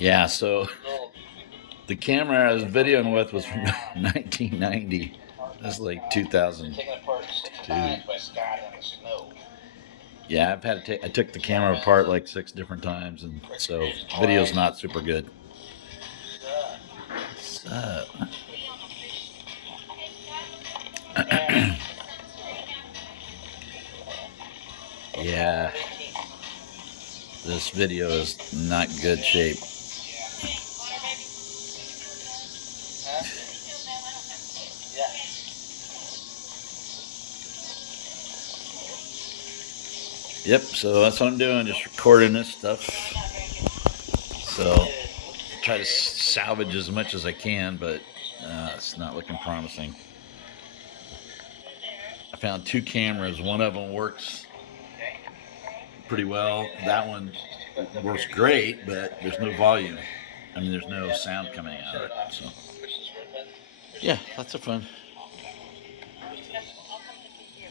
Yeah, so the camera I was videoing with was from 1990. That's like 2002. Yeah, I've had to take. I took the camera apart like 6 different times, and so video's not super good. So, yeah, this video is not good shape. Yep, so that's what I'm doing, just recording this stuff. So, try to salvage as much as I can, but it's not looking promising. I found 2 cameras. One of them works pretty well. That one works great, but there's no volume. I mean, there's no sound coming out of it. So, yeah, lots of fun.